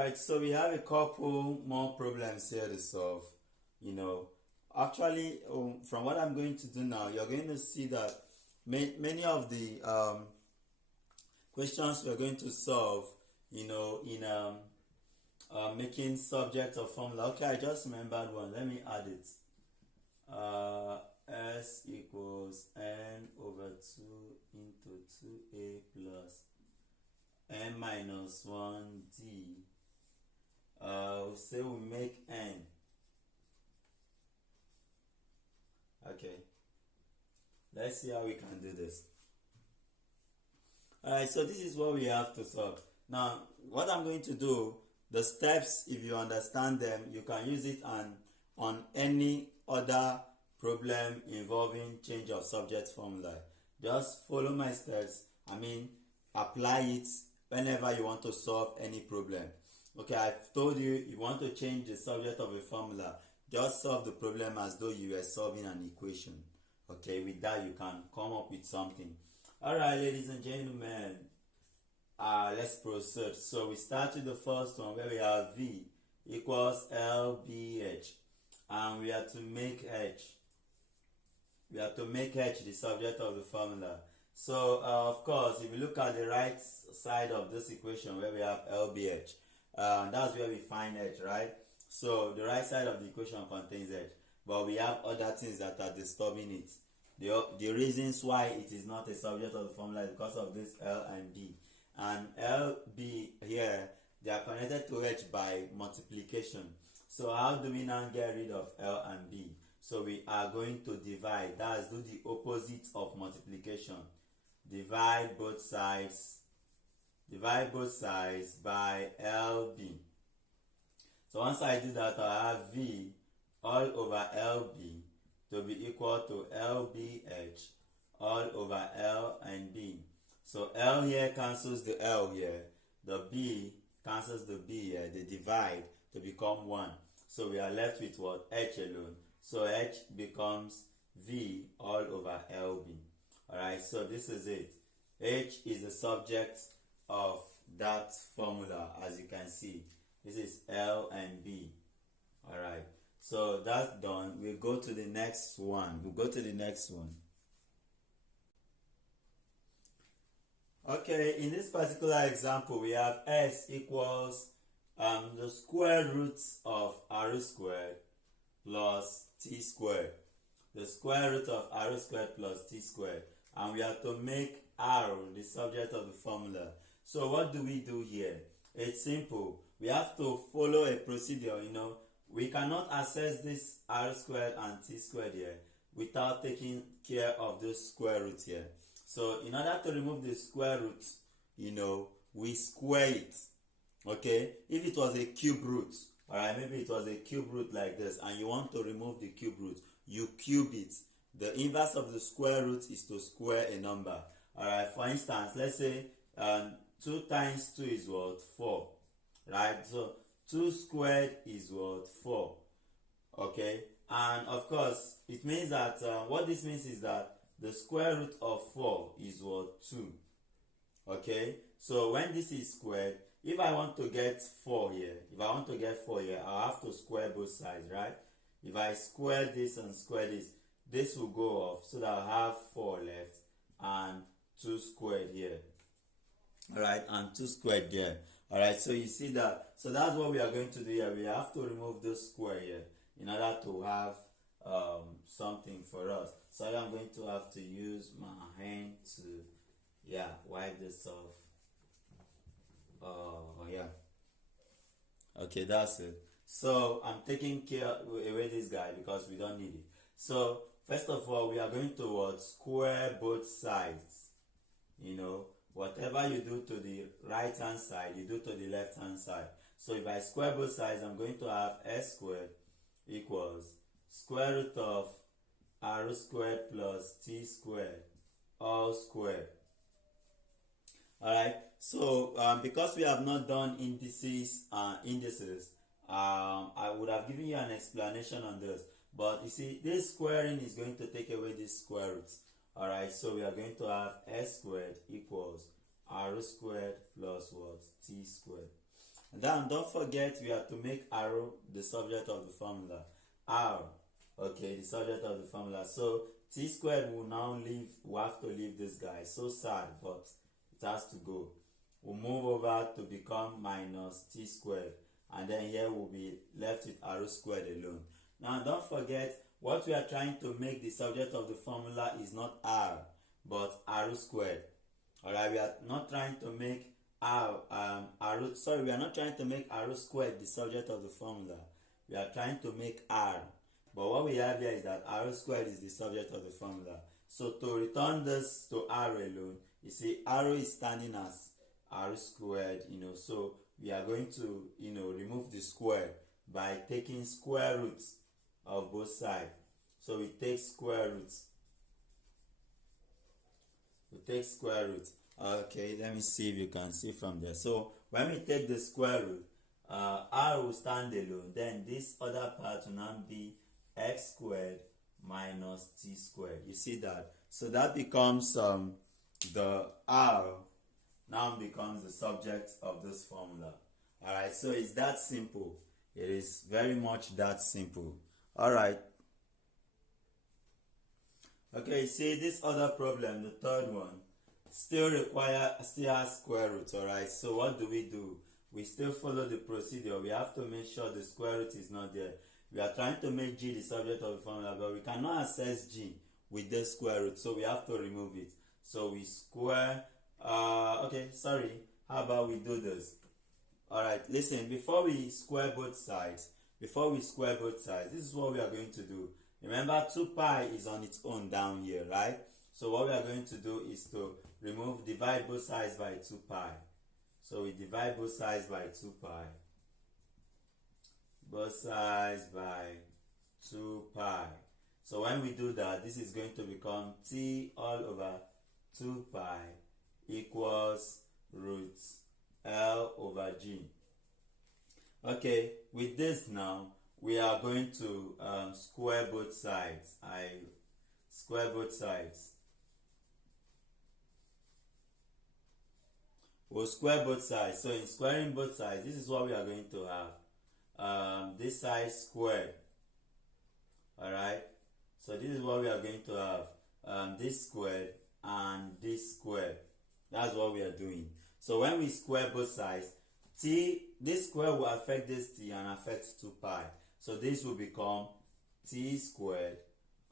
Alright, so we have a couple more problems here to solve. Actually, from what I'm going to do now, you're going to see that many of the questions we're going to solve, in making subject of formula. Okay, I just remembered one. Let me add it. S equals n over 2 into 2a plus n minus 1d. Say we make n. Okay, let's see how we can do this. Alright, so this is what we have to solve. Now, what I'm going to do, the steps, if you understand them, you can use it on any other problem involving change of subject formula. Just follow my steps. Apply it whenever you want to solve any problem. Okay, I've told you, you want to change the subject of a formula, just solve the problem as though you were solving an equation. Okay, with that you can come up with something. Alright, ladies and gentlemen, let's proceed. So we start with the first one where we have V equals LBH, and we are to make H. We have to make H the subject of the formula. So, of course, if you look at the right side of this equation where we have LBH, that's where we find H, right? So, the right side of the equation contains H, but we have other things that are disturbing it. The reasons why it is not a subject of the formula is because of this L and B. And L, B here, they are connected to H by multiplication. So, how do we now get rid of L and B? So we are going to divide. That is, do the opposite of multiplication. Divide both sides by LB. So once I do that, I have V all over LB to be equal to LBH all over L and B. So L here cancels the L here. The B cancels the B here. They divide to become 1. So we are left with what? H alone. So H becomes V all over LB. Alright, so this is it. H is the subject of that formula, as you can see. This is L and B. Alright, so that's done. We'll go to the next one. Okay, in this particular example, we have S equals the square root of r squared plus t squared. The square root of r squared plus t squared. And we have to make r the subject of the formula. So what do we do here? It's simple. We have to follow a procedure, We cannot access this r squared and t squared here without taking care of this square root here. So in order to remove the square root, we square it. Okay? If it was a cube root, alright, maybe it was a cube root like this, and you want to remove the cube root, you cube it. The inverse of the square root is to square a number. Alright, for instance, let's say 2 times 2 is what? 4. Right? So 2 squared is what? 4. Okay? And of course, it means that, what this means is that the square root of 4 is what? 2. Okay? So when this is squared, if I want to get 4 here, I'll have to square both sides, right? If I square this and square this will go off, so that I'll have 4 left and 2 squared here. Alright, and 2 squared there. Alright, so you see that. So that's what we are going to do here. We have to remove this square here in order to have something for us. So I'm going to have to use my hand to wipe this off. Okay, that's it. So I'm taking away this guy because we don't need it. So first of all, we are going to square both sides. Whatever you do to the right hand side, you do to the left hand side. So if I square both sides, I'm going to have s squared equals square root of r squared plus t squared all squared. Alright, so because we have not done indices, I would have given you an explanation on this. But you see, this squaring is going to take away this square root. Alright, so we are going to have s squared equals r squared plus what? T squared. Then don't forget we have to make arrow the subject of the formula. R, okay, the subject of the formula. So t squared will now leave, we'll have to leave this guy. So sad, but it has to go. We'll move over to become minus t squared. And then here we'll be left with arrow squared alone. Now don't forget, what we are trying to make the subject of the formula is not r, but arrow squared. Alright, we are not trying to make we are not trying to make arrow squared the subject of the formula. We are trying to make r. But what we have here is that arrow squared is the subject of the formula. So to return this to r alone, you see arrow is standing as arrow squared, so we are going to, remove the square by taking square roots of both sides. So we take square roots. Okay, let me see if you can see from there. So when we take the square root, r will stand alone. Then this other part will now be x squared minus t squared. You see that? So that becomes the r now becomes the subject of this formula. Alright, so it's that simple. It is very much that simple. Alright. Okay, see this other problem, the third one, still has square root. Alright, so what do? We still follow the procedure. We have to make sure the square root is not there. We are trying to make g the subject of the formula, but we cannot access g with the square root, so we have to remove it. So we square how about we do this? Alright, listen, before we square both sides, this is what we are going to do. Remember, 2 pi is on its own down here, right? So what we are going to do is to divide both sides by 2 pi. So we divide both sides by 2 pi. Both sides by 2 pi. So when we do that, this is going to become t all over 2 pi equals root L over G. Okay, with this now, we are going to square both sides. I square both sides. We'll square both sides. So in squaring both sides, this is what we are going to have. This side squared. Alright, so this is what we are going to have. This squared and this squared. That's what we are doing. So when we square both sides, this square will affect this t and affect 2 pi. So this will become t squared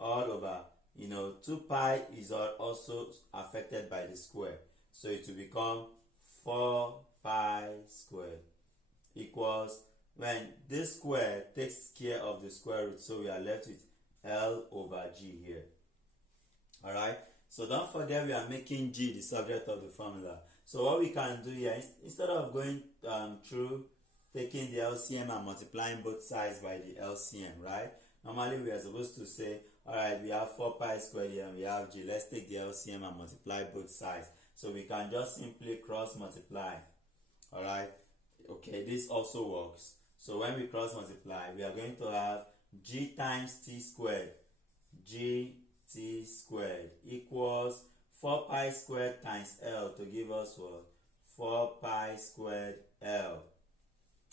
all over, 2 pi is also affected by the square. So it will become 4 pi squared equals, when this square takes care of the square root, so we are left with L over G here. Alright, so don't forget we are making G the subject of the formula. So what we can do here, instead of going through taking the LCM and multiplying both sides by the LCM, right? Normally we are supposed to say, alright, we have 4 pi squared here and we have G. Let's take the LCM and multiply both sides. So we can just simply cross multiply. Alright, okay, this also works. So when we cross multiply, we are going to have G times T squared. G T squared equals 4 pi squared times L to give us what? 4 pi squared L.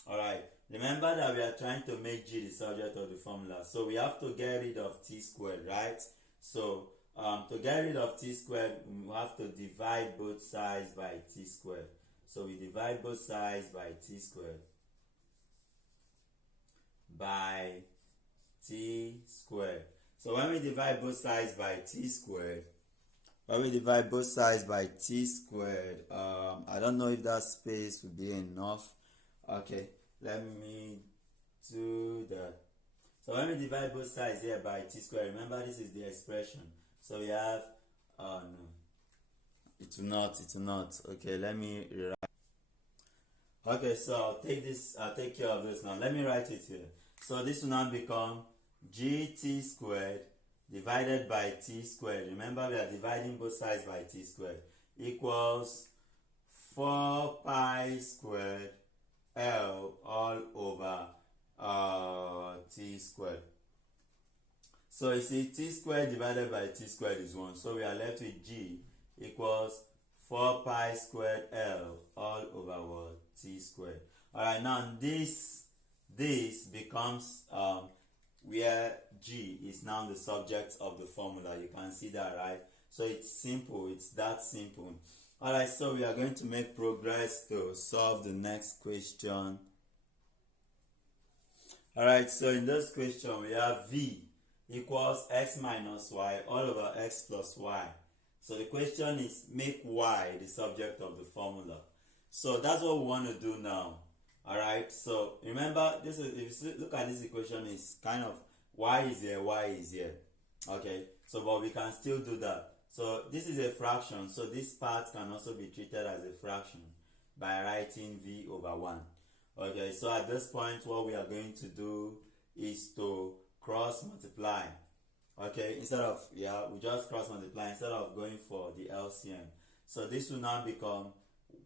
Alright, remember that we are trying to make G the subject of the formula. So we have to get rid of T squared, right? So to get rid of T squared, we have to divide both sides by T squared. So we divide both sides by T squared. By T squared. So when we divide both sides by T squared, I don't know if that space will be enough. Okay, let me do that. So when we divide both sides here by T squared, remember this is the expression. So we have, no, it will not. Okay, let me rewrite. Okay, so I'll take care of this now. Let me write it here. So this will now become GT squared divided by T squared. Remember, we are dividing both sides by T squared equals 4 pi squared L all over T squared. So you see, T squared divided by T squared is 1. So we are left with G equals 4 pi squared L all over what? T squared. Alright, now this becomes where G is now the subject of the formula. You can see that, right? So it's simple, it's that simple. Alright, so we are going to make progress to solve the next question. Alright, so in this question we have V equals x minus y all over x plus y. So the question is, make y the subject of the formula. So that's what we want to do now. Alright, so remember, this is, if you look at this equation, is kind of y is here, y is here. Okay, so but we can still do that. So this is a fraction, so this part can also be treated as a fraction by writing v over 1. Okay, so at this point what we are going to do is to cross multiply. Okay, instead of, we just cross multiply instead of going for the LCM. So this will now become,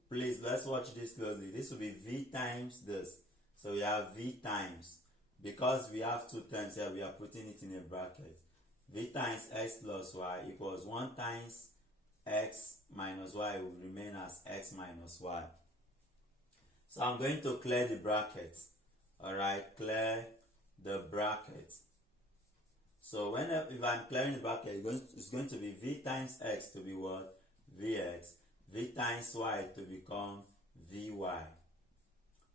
please let's watch this closely, this will be v times this. So we have v times, because we have two terms here, we are putting it in a bracket. V times x plus y equals 1 times x minus y will remain as x minus y. So I'm going to clear the bracket. Alright, clear the bracket. So if I'm clearing the bracket, it's going to be v times x to be what? Vx. V times y to become vy.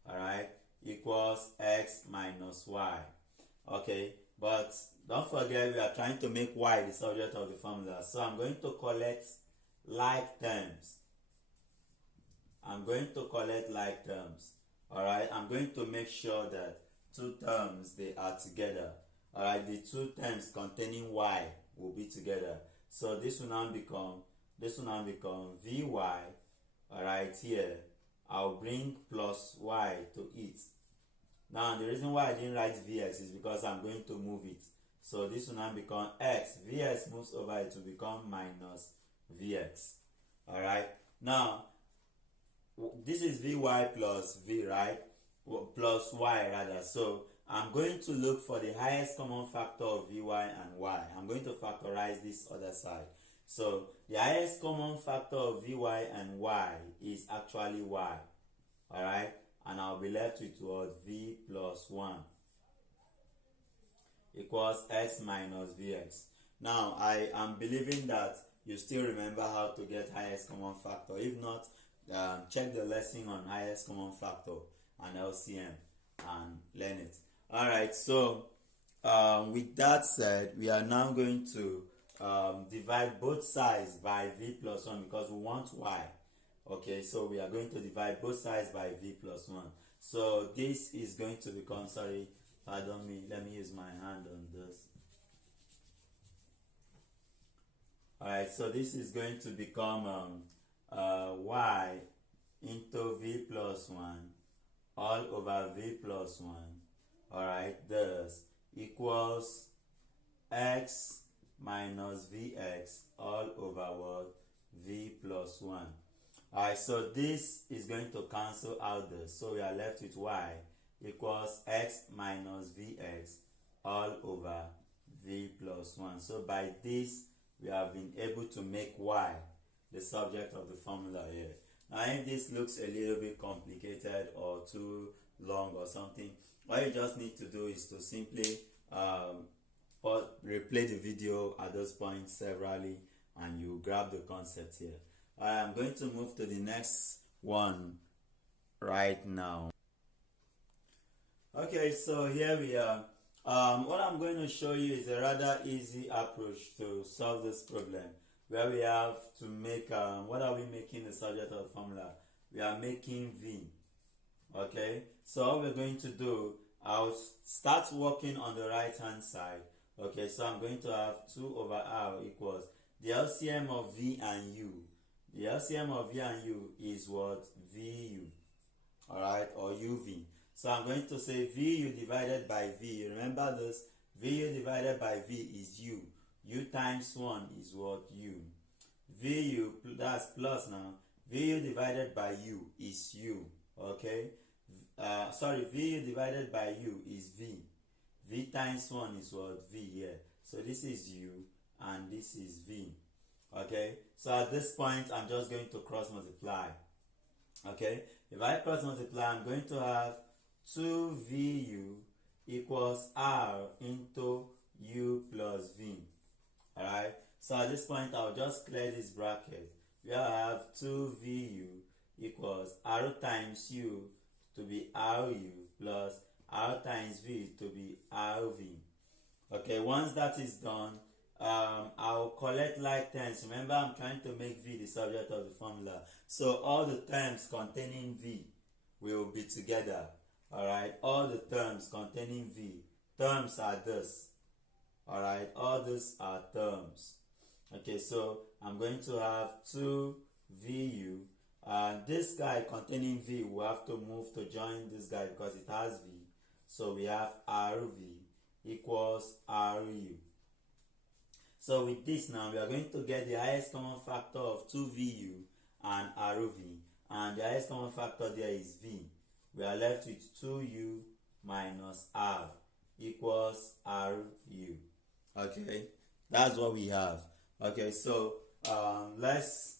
Alright, equals x minus y. Okay, but don't forget we are trying to make y the subject of the formula. So I'm going to collect like terms. Alright, I'm going to make sure that two terms, they are together. Alright, the two terms containing y will be together. So this will now become vy. Alright, here I'll bring plus y to it. Now the reason why I didn't write vx is because I'm going to move it. So this will now become x. Vx moves over, it will become minus vx. Alright, now this is vy plus v, right? Plus y rather. So I'm going to look for the highest common factor of vy and y. I'm going to factorize this other side. So the highest common factor of vy and y is actually y. Alright, and I'll be left with what? V plus 1 equals x minus vx. Now I am believing that you still remember how to get highest common factor. If not, check the lesson on highest common factor and LCM and learn it. Alright, so with that said, we are now going to divide both sides by v plus 1 because we want y. Okay, so we are going to divide both sides by v plus 1. So this is going to become, sorry, pardon me, let me use my hand on this. Alright, so this is going to become y into v plus 1 all over v plus 1. Alright, this equals x minus vx all over what? V plus 1. Alright, so this is going to cancel out this. So we are left with y equals x minus vx all over v plus 1. So by this, we have been able to make y the subject of the formula here. Now if this looks a little bit complicated or too long or something, what you just need to do is to simply replay the video at those points severally and you grab the concept here. I'm going to move to the next one right now. Okay, so here we are. What I'm going to show you is a rather easy approach to solve this problem, where we have to make, what are we making the subject of the formula? We are making v. Okay, so what we're going to do, I'll start working on the right hand side. Okay, so I'm going to have 2 over r equals the LCM of v and u. The LCM of v and u is what? Vu. Alright, or uv. So I'm going to say vu divided by v. Remember this? Vu divided by v is u. U times 1 is what? U. Vu, that's plus now. Vu divided by u is u. Okay? Vu divided by u is v. V times 1 is what? V here. So this is u and this is v. Okay, so at this point I'm just going to cross multiply. Okay, if I cross multiply, I'm going to have 2vu equals r into u plus v. Alright, so at this point I'll just clear this bracket. We have 2vu equals r times u to be ru plus r times v to be rv. Okay, once that is done, I'll collect like terms. Remember, I'm trying to make v the subject of the formula. So all the terms containing v will be together. Alright, all the terms containing v. Terms are this. Alright, all these are terms. Okay, so I'm going to have 2vu. This guy containing v will have to move to join this guy because it has v. So we have rv equals ru. So with this now, we are going to get the highest common factor of 2vu and ruv. And the highest common factor there is v. We are left with 2u minus r equals ru. Okay, that's what we have. Okay, so let's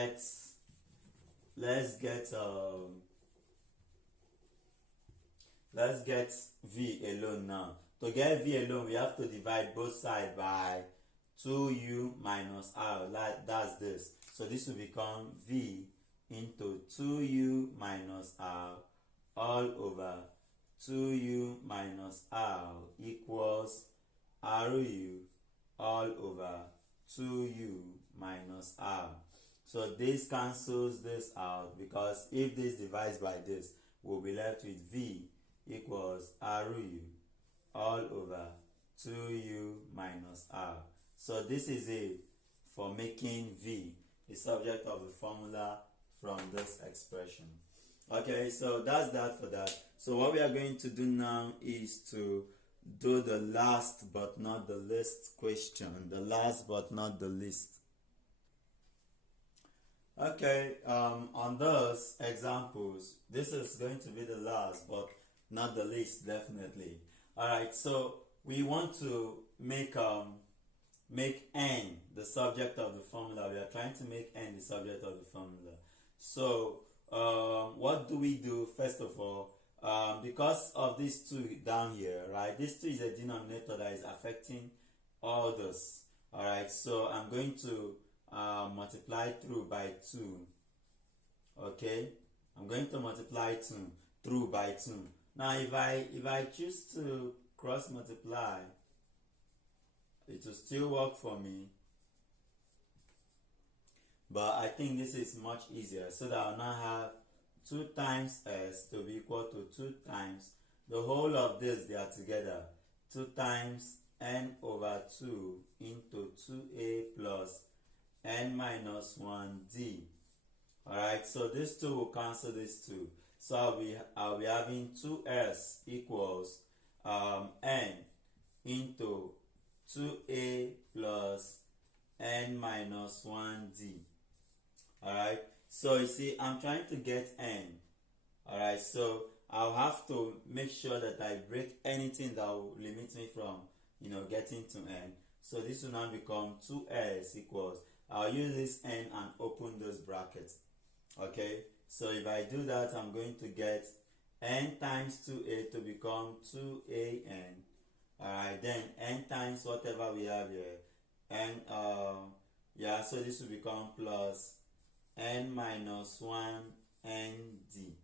get v alone now. To get v alone, we have to divide both sides by 2u minus r. That's this. So this will become v into 2u minus r all over 2u minus r equals ru all over 2u minus r. So this cancels this out, because if this divides by this, we'll be left with v equals ru all over 2u minus r. So this is it for making v the subject of the formula from this expression. Okay, so that's that for that. So what we are going to do now is to do the last but not the least question. The last but not the least. Okay, on those examples, this is going to be the last but not the least, definitely. Alright, so we want to make n the subject of the formula. We are trying to make n the subject of the formula. So what do we do? First of all, because of these two down here, right? This 2 is a denominator that is affecting all this. Alright, so I'm going to multiply through by 2. Okay, I'm going to multiply through by 2. Now if I choose to cross multiply, it will still work for me, but I think this is much easier. So that I'll now have 2 times s to be equal to 2 times the whole of this, they are together, 2 times n over 2 into 2a plus n minus 1d. Alright, so this 2 will cancel this 2. So I'll be having 2s equals n into 2a plus n minus 1d. Alright, so you see, I'm trying to get n. Alright, so I'll have to make sure that I break anything that will limit me from, getting to n. So this will now become 2s equals, I'll use this n and open those brackets. Okay, so if I do that, I'm going to get n times 2a to become 2an. Alright, then n times whatever we have here, and so this will become plus n minus 1 nd.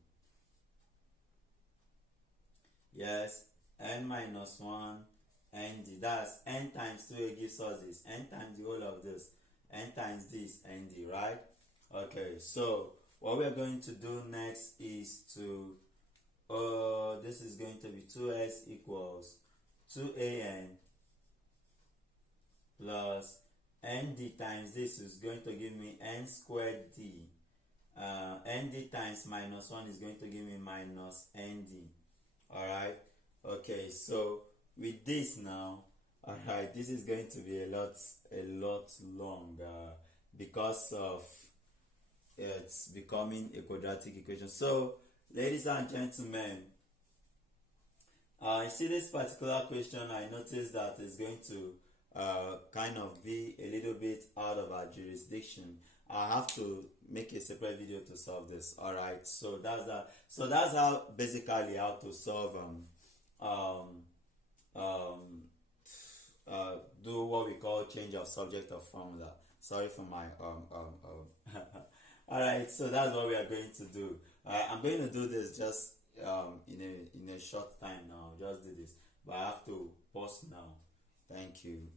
Yes, n minus 1 nd. That's n times 2a gives us this, n times the whole of this, n times this nd, right? Okay, so what we're going to do next is to this is going to be 2s equals 2an plus nd times this is going to give me n squared d. Nd times minus 1 is going to give me minus nd. Alright, okay, so with this now, alright, this is going to be a lot longer because of it's becoming a quadratic equation. So ladies and gentlemen, I see this particular question. I noticed that it's going to kind of be a little bit out of our jurisdiction. I have to make a separate video to solve this. All right, so that's that. So that's how basically how to solve um um do what we call change of subject of formula. Sorry for my all right, so that's what we are going to do. I'm going to do this just in a short time now. Just do this, but I have to pause now. Thank you.